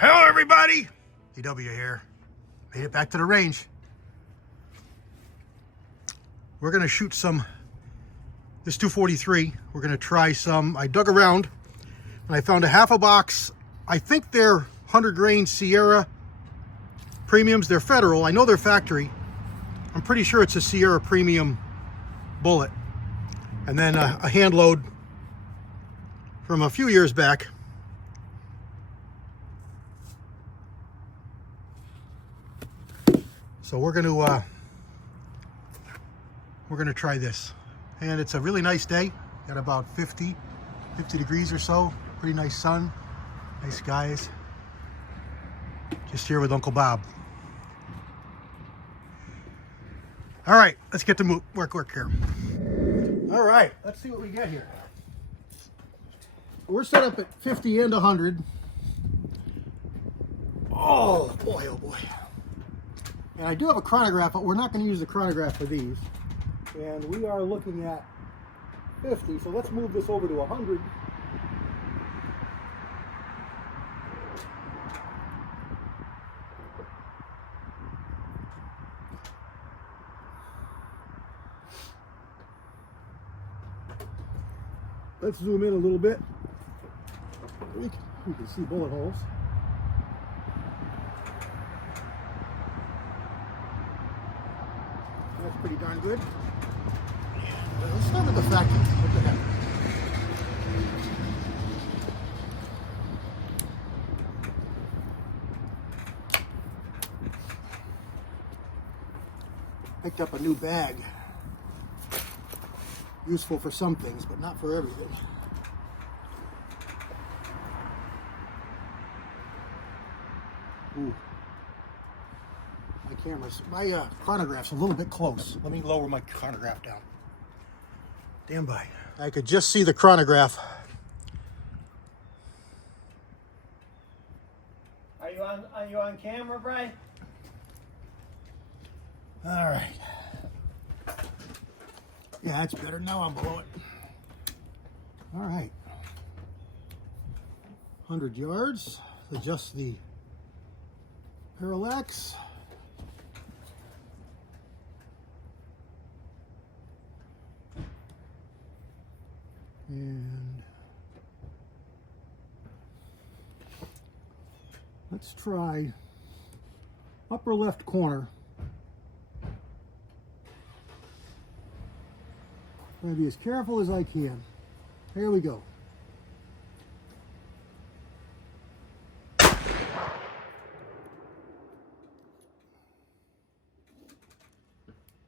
Hello everybody, DW here. Made it back to the range. We're gonna shoot this 243. We're gonna try some. I dug around and I found a half a box. I think they're 100 grain Sierra premiums. They're federal. I know they're factory. I'm pretty sure it's a Sierra premium bullet. And then a hand load from a few years back. So we're gonna try this, and it's a really nice day. Got about 50 degrees or so. Pretty nice sun, nice skies. Just here with Uncle Bob. All right, let's get to work here. All right, let's see what we get here. We're set up at 50 and 100. Oh boy, oh boy. And I do have a chronograph, but we're not going to use the chronograph for these. And we are looking at 50, so let's move this over to 100. Let's zoom in a little bit. You can see bullet holes. That's pretty darn good. Well, let's start with the factory. What the heck? Picked up a new bag. Useful for some things, but not for everything. Ooh. My chronograph's a little bit close. Let me lower my chronograph down. Stand by. I could just see the chronograph. Are you on camera, Brian? All right. Yeah, that's better. Now I'm below it. All right. 100 yards. Adjust the parallax. And let's try upper left corner. I'm going to be as careful as I can. Here we go. And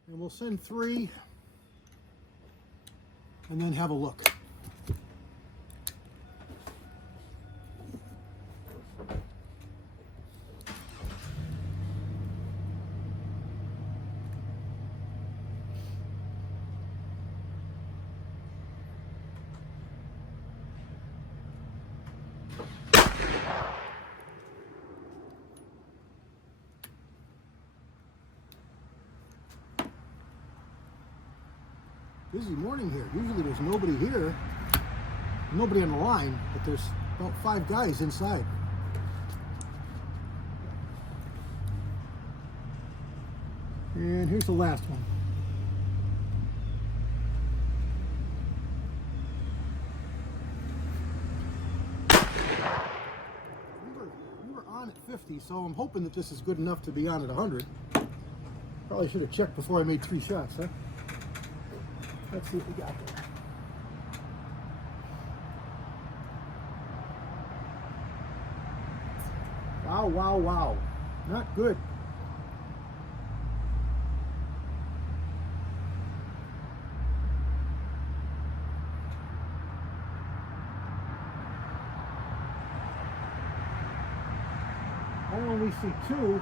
we'll send 3 and then have a look. Busy morning here. Usually there's nobody here, nobody on the line, but there's about 5 guys inside. And here's the last one. We were on at 50, so I'm hoping that this is good enough to be on at 100. Probably should have checked before I made 3 shots, huh? Let's see what we got there. Wow, wow, wow. Not good. I only see 2.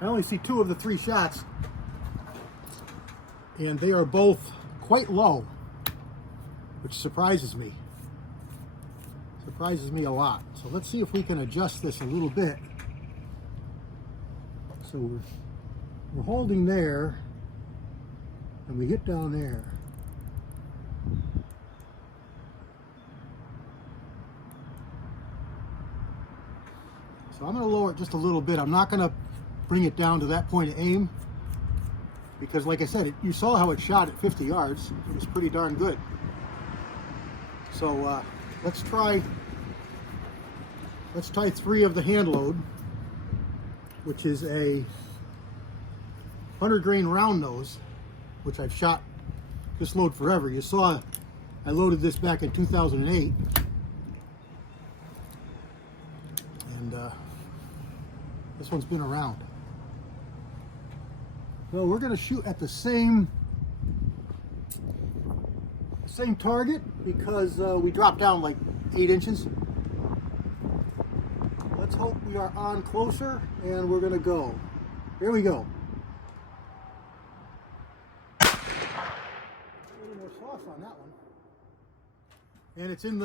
I only see 2 of the 3 shots, and they are both quite low, which surprises me. Surprises me a lot. So let's see if we can adjust this a little bit. So we're holding there. and we get down there. So I'm going to lower it just a little bit. I'm not going to bring it down to that point of aim because, like I said, you saw how it shot at 50 yards. It was pretty darn good. So let's try 3 of the hand load, which is a 100 grain round nose, which I've shot this load forever. You saw I loaded this back in 2008. And this one's been around. So we're going to shoot at the same target because we dropped down like 8 inches. Let's hope we are on closer, and we're going to go. Here we go. A little more sauce on that one. And it's in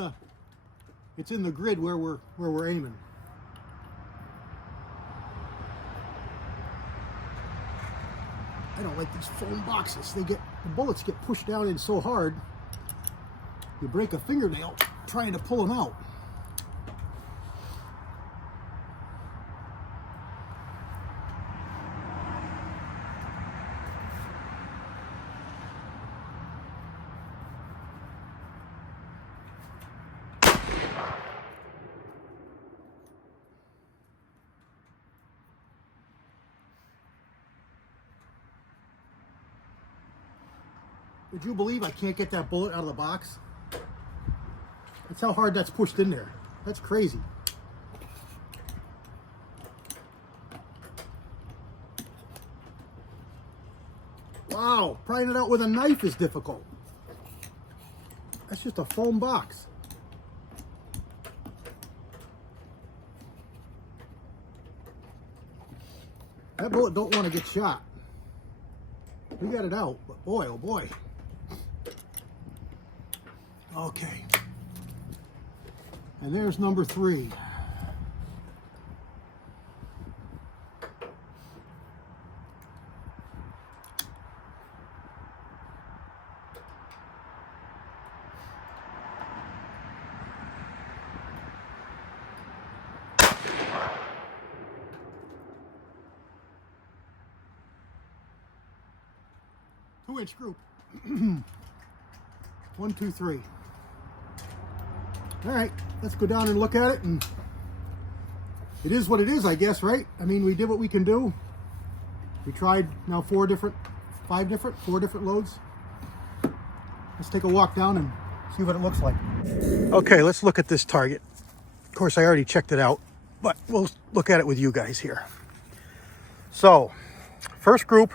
the grid where we're aiming. I don't like these foam boxes. The bullets get pushed down in so hard, you break a fingernail trying to pull them out. Would you believe I can't get that bullet out of the box? That's how hard that's pushed in there. That's crazy. Wow, prying it out with a knife is difficult. That's just a foam box. That bullet don't want to get shot. We got it out, but boy, oh boy. Okay. And there's number 3. Two-inch group. 1, 2, 3. All right, let's go down and look at it, and it is what it is, I guess, right? I mean, we did what we can do. We tried now 4 different loads. Let's take a walk down and see what it looks like. Okay, let's look at this target. Of course, I already checked it out, but we'll look at it with you guys here. So, first group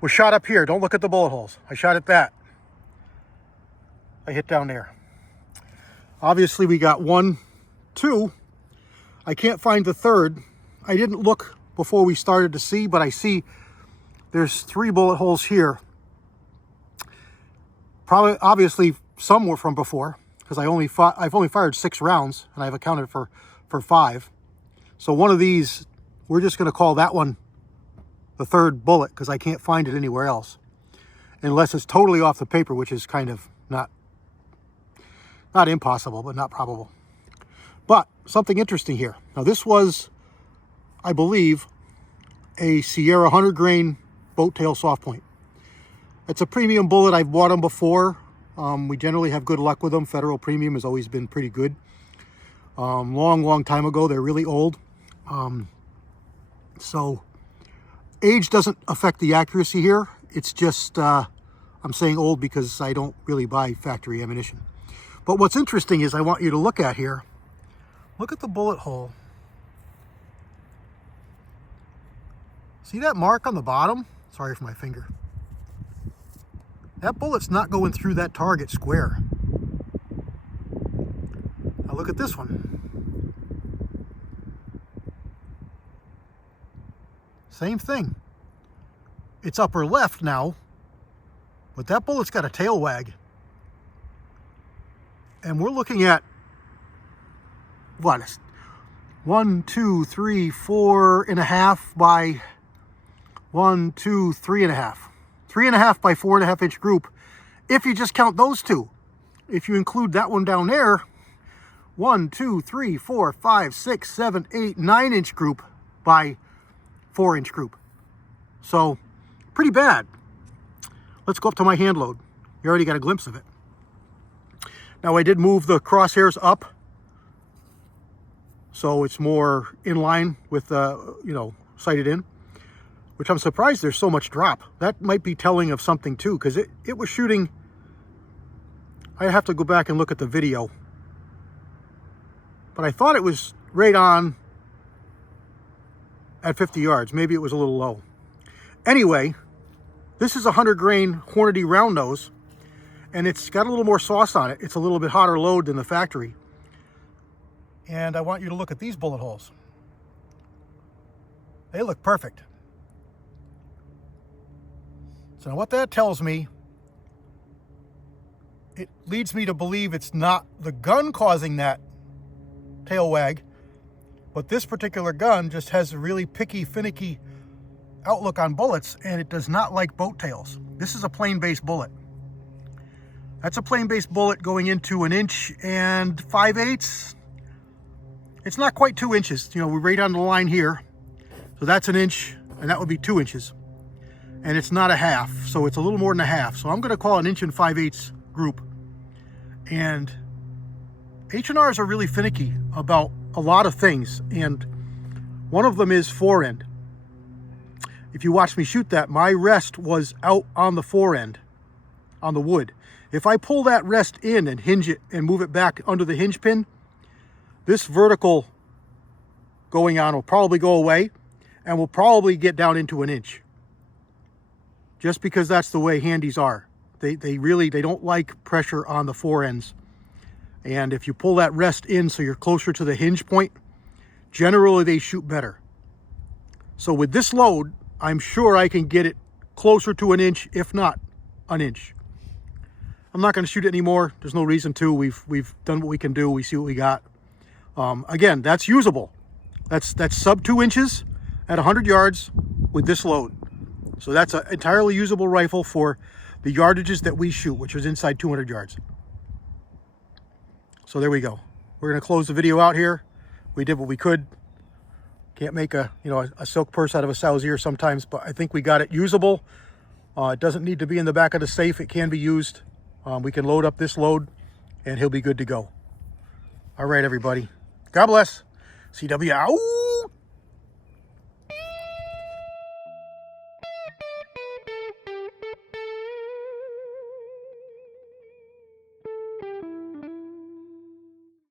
was shot up here. Don't look at the bullet holes. I shot at that. I hit down there. Obviously, we got 1, 2. I can't find the third. I didn't look before we started to see, but I see there's 3 bullet holes here. Probably, obviously, some were from before because I've only fired 6 rounds and I've accounted for 5. So one of these, we're just going to call that one the third bullet because I can't find it anywhere else, unless it's totally off the paper, which is kind of not impossible, but not probable. But something interesting here. Now this was, I believe, a Sierra 100 grain boat tail soft point. It's a premium bullet. I've bought them before. We generally have good luck with them. Federal Premium has always been pretty good. Long time ago. They're really old. So age doesn't affect the accuracy here. It's just, I'm saying old because I don't really buy factory ammunition. But what's interesting is I want you to look at here. Look at the bullet hole. See that mark on the bottom? Sorry for my finger. That bullet's not going through that target square. Now look at this one. Same thing. It's upper left now, but that bullet's got a tail wag. And we're looking at, what, 1, 2, 3, 4.5 by 1, 2, 3.5. 3.5 by 4.5 inch group. If you just count those two, if you include that one down there, 1, 2, 3, 4, 5, 6, 7, 8, 9 inch group by 4 inch group. So pretty bad. Let's go up to my hand load. You already got a glimpse of it. Now I did move the crosshairs up, so it's more in line with sighted in, which I'm surprised there's so much drop. That might be telling of something too, because it was shooting. I have to go back and look at the video, but I thought it was right on at 50 yards. Maybe it was a little low. Anyway, this is a 100 grain Hornady round nose, and it's got a little more sauce on it. It's a little bit hotter load than the factory. And I want you to look at these bullet holes. They look perfect. So what that tells me, it leads me to believe it's not the gun causing that tail wag, but this particular gun just has a really picky, finicky outlook on bullets, and it does not like boat tails. This is a plain base bullet. That's a plain base bullet going into 1 5/8 inches. It's not quite 2 inches. We're right on the line here. So that's 1 inch, and that would be 2 inches. And it's not a half, so it's a little more than a half. So I'm going to call it 1 5/8 inches group. And H&Rs are really finicky about a lot of things, and one of them is fore end. If you watch me shoot that, my rest was out on the fore end, on the wood. If I pull that rest in and hinge it and move it back under the hinge pin, this vertical going on will probably go away, and will probably get down into 1 inch. Just because that's the way handies are. They don't like pressure on the fore ends. And if you pull that rest in so you're closer to the hinge point, generally they shoot better. So with this load, I'm sure I can get it closer to 1 inch, if not 1 inch. I'm not going to shoot it anymore. There's no reason to. We've done what we can do. We see what we got. Again, that's usable. That's sub 2 inches at 100 yards with this load. So that's an entirely usable rifle for the yardages that we shoot, which is inside 200 yards. So there we go. We're going to close the video out here. We did what we could. Can't make a silk purse out of a sow's ear sometimes, but I think we got it usable. It doesn't need to be in the back of the safe. It can be used. We can load up this load, and he'll be good to go. All right, everybody. God bless. CW out.